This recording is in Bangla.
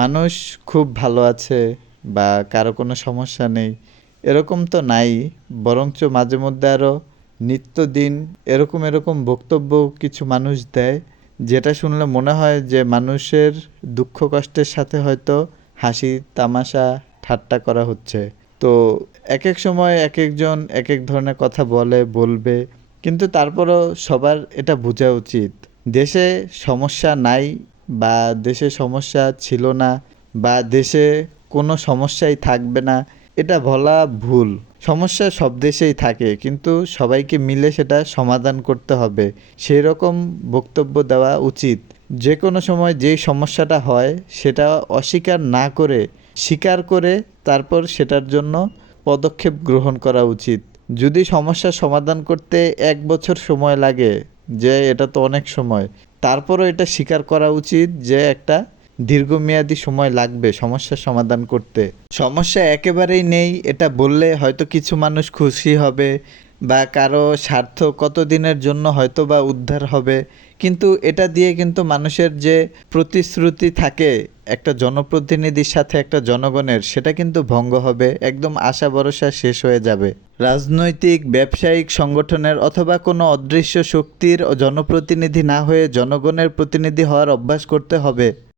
মানুষ খুব ভালো আছে বা কারো কোনো সমস্যা নেই এরকম তো নাই, বরঞ্চ মাঝে মধ্যে আরও নিত্যদিন এরকম বক্তব্য কিছু মানুষ দেয় যেটা শুনলে মনে হয় যে মানুষের দুঃখ কষ্টের সাথে হয়তো হাসি তামাশা ঠাট্টা করা হচ্ছে। তো এক এক সময় এক একজন এক এক ধরনের কথা বলবে, কিন্তু তারপরও সবার এটা বোঝা উচিত দেশে সমস্যা নাই বা দেশে সমস্যা ছিল না বা দেশে কোনো সমস্যাই থাকবে না, এটা বলা ভুল। সমস্যা সব দেশেই থাকে, কিন্তু সবাইকে মিলে সেটা সমাধান করতে হবে, সেই রকম বক্তব্য দেওয়া উচিত। যে কোনো সময় যেই সমস্যাটা হয় সেটা অস্বীকার না করে স্বীকার করে তারপর সেটার জন্য পদক্ষেপ গ্রহণ করা উচিত। যদি সমস্যার সমাধান করতে ১ বছর সময় লাগে, যে এটা তো অনেক সময়, তারপরও এটা স্বীকার করা উচিত যে একটা দীর্ঘমেয়াদী সময় লাগবে সমস্যার সমাধান করতে। সমস্যা একেবারেই নেই এটা বললে হয়তো কিছু মানুষ খুশি হবে বা কারো স্বার্থ কতদিনের জন্য হয়তো বা উদ্ধার হবে, কিন্তু এটা দিয়ে কিন্তু মানুষের যে প্রতিশ্রুতি থাকে একটা জনপ্রতিনিধির সাথে একটা জনগণের, সেটা কিন্তু ভঙ্গ হবে, একদম আশা ভরসা শেষ হয়ে যাবে। রাজনৈতিক ব্যবসায়িক সংগঠনের অথবা কোনো অদৃশ্য শক্তির জনপ্রতিনিধি না হয়ে জনগণের প্রতিনিধি হওয়ার অভ্যাস করতে হবে।